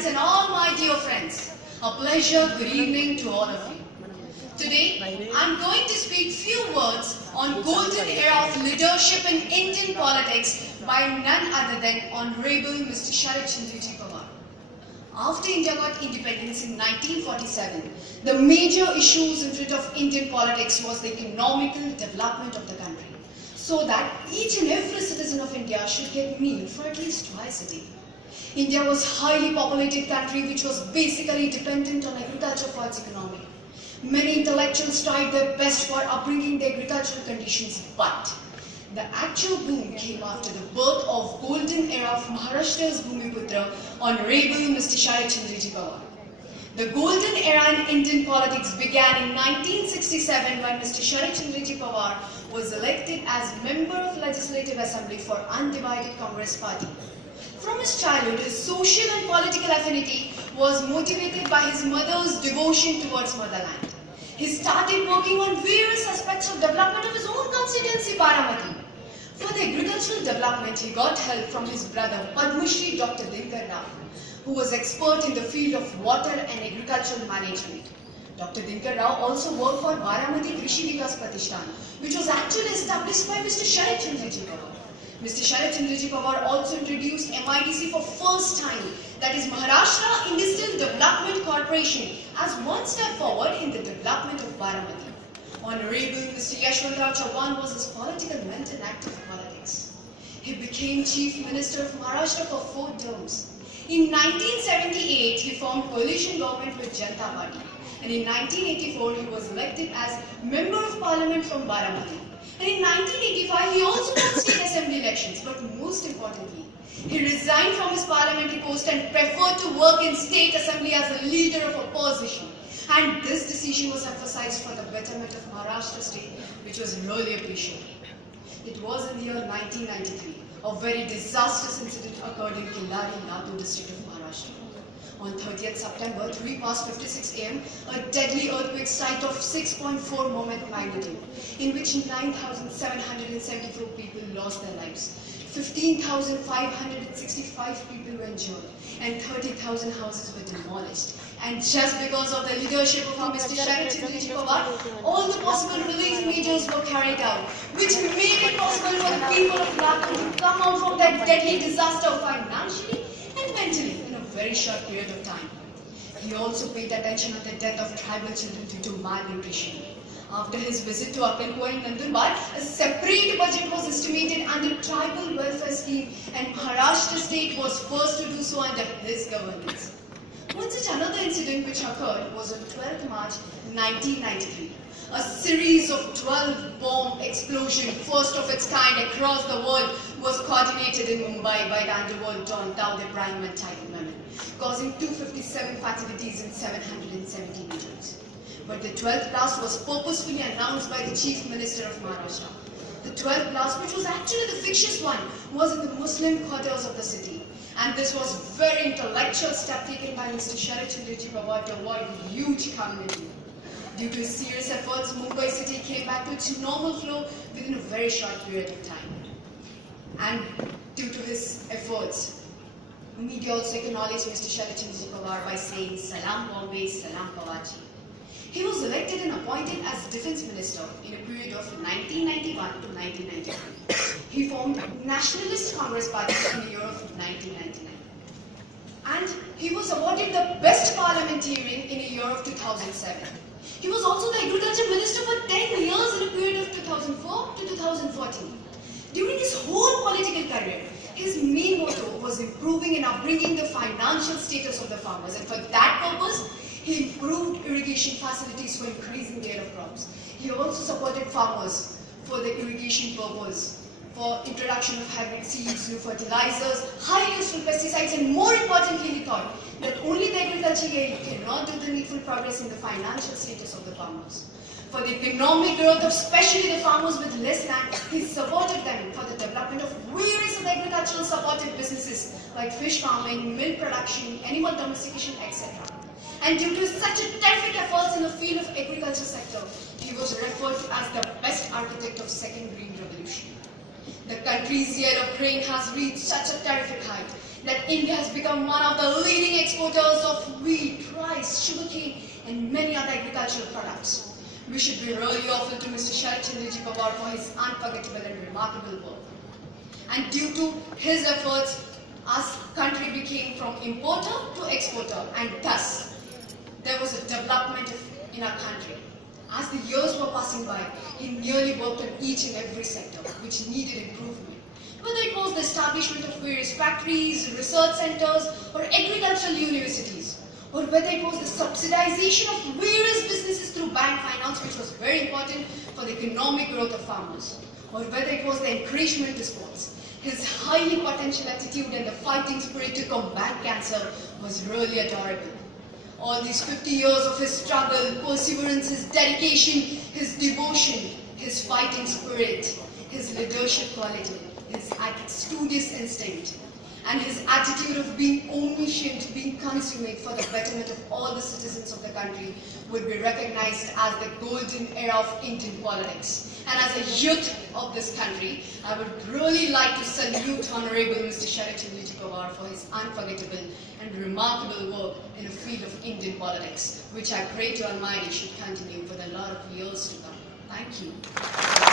parents and all my dear friends. A pleasure, good evening to all of you. Today, I am going to speak few words on golden era of leadership in Indian politics by none other than Honourable Mr. SHARADCHANDRAJI PAWAR. After India got independence in 1947, the major issues in front of Indian politics was the economical development of the country, so that each and every citizen of India should get meal for at least twice a day. India was a highly populated country which was basically dependent on agriculture for its economy. Many intellectuals tried their best for upbringing the agricultural conditions, but the actual boom came after the birth of golden era of Maharashtra's Bhumiputra, Honourable Mr. SHARADCHANDRAJI PAWAR. The golden era in Indian politics began in 1967 when Mr. SHARADCHANDRAJI PAWAR was elected as Member of Legislative Assembly for Undivided Congress Party. From his childhood, his social and political affinity was motivated by his mother's devotion towards motherland. He started working on various aspects of development of his own constituency, Baramati. For the agricultural development, he got help from his brother, Padma Shri Dr. Dinkar Rao, who was expert in the field of water and agricultural management. Dr. Dinkar Rao also worked for Baramati Krishi Vikas Pratishthan, which was actually established by Mr. SHARADCHANDRAJI PAWAR. Mr. SHARADCHANDRAJI PAWAR also introduced MIDC for first time, that is Maharashtra Industrial Development Corporation, as one step forward in the development of Baramati. Honourable Mr. Yashwantrao Chauhan was his political mentor and active in politics. He became Chief Minister of Maharashtra for 4 terms. In 1978, he formed coalition government with Janata Party, and in 1984 he was elected as Member of Parliament from Baramati. And in 1985 he also won state assembly elections, but most importantly, he resigned from his parliamentary post and preferred to work in state assembly as a leader of opposition. And this decision was emphasized for the betterment of Maharashtra state, which was really appreciated. It was in the year 1993, a very disastrous incident occurred in Killari, Latur district of Maharashtra. On 30th September, 3 past 56 am, a deadly earthquake site of 6.4 moment magnitude, in which 9,774 people lost their lives, 15,565 people were injured, and 30,000 houses were demolished. And just because of the leadership of our Mr. SHARADCHANDRAJI PAWAR, all the possible relief measures were carried out, which made it possible for the people of Latur to come out from that deadly disaster financially and mentally in a very short period of time. He also paid attention at the death of tribal children due to malnutrition. After his visit to Akkalkoa in Nandurbar, a separate budget was estimated under tribal welfare scheme, and Maharashtra state was first to do so under his governance. One such another incident which occurred was on 12th March 1993. A series of 12 bomb explosions, first of its kind across the world, was coordinated in Mumbai by the underworld don Dawood Ibrahim and Tiger Memon, causing 257 fatalities and 770 injuries. But the 12th blast was purposefully announced by the Chief Minister of Maharashtra. The 12th blast, which was actually the fictitious one, was in the Muslim quarters of the city. And this was very intellectual step taken by Mr. SHARADCHANDRAJI PAWAR to avoid huge calamity. Due to his serious efforts, Mumbai city came back to its normal flow within a very short period of time. And due to his efforts, media also acknowledged Mr. SHARADCHANDRAJI PAWAR by saying Salam Bombay, Salam Pawaji. He was elected and appointed as Defence Minister in a period of 1991 to 1993. He formed Nationalist Congress Party in the year of 1999. And he was awarded the Best Parliamentarian in the year of 2007. He was also the Agriculture Minister for 10 years in a period of 2004 to 2014. During his whole political career, his main motto was improving and upbringing the financial status of the farmers, and for that purpose, he improved irrigation facilities for increasing yield of crops. He also supported farmers for the irrigation purpose, for introduction of hybrid seeds, new fertilizers, highly useful pesticides, and more importantly, he thought that only the agriculture aid cannot do the needful progress in the financial status of the farmers. For the economic growth of especially the farmers with less land, he supported them for the development of various other agricultural supportive businesses like fish farming, milk production, animal domestication, etc. And due to such a terrific efforts in the field of agriculture sector, he was referred to as the best architect of second green revolution. The country's yield of grain has reached such a terrific height that India has become one of the leading exporters of wheat, rice, sugarcane, and many other agricultural products. We should be really grateful to Mr. SHARADCHANDRAJI PAWAR for his unforgettable and remarkable work. And due to his efforts, our country became from importer to exporter, and thus there was a development in our country. As the years were passing by, he nearly worked on each and every sector which needed improvement. Whether it was the establishment of various factories, research centers, or agricultural universities, or whether it was the subsidization of various businesses through bank finance, which was very important for the economic growth of farmers, or whether it was the encouragement to sports. His highly potential attitude and the fighting spirit to combat cancer was really adorable. All these 50 years of his struggle, perseverance, his dedication, his devotion, his fighting spirit, his leadership quality, his studious instinct, and his attitude of being omniscient, being consummate for the betterment of all the citizens of the country would be recognized as the golden era of Indian politics. And as a youth of this country, I would really like to salute Honourable Mr. SHARADCHANDRAJI PAWAR for his unforgettable and remarkable work in the field of Indian politics, which I pray to Almighty should continue for a lot of years to come. Thank you.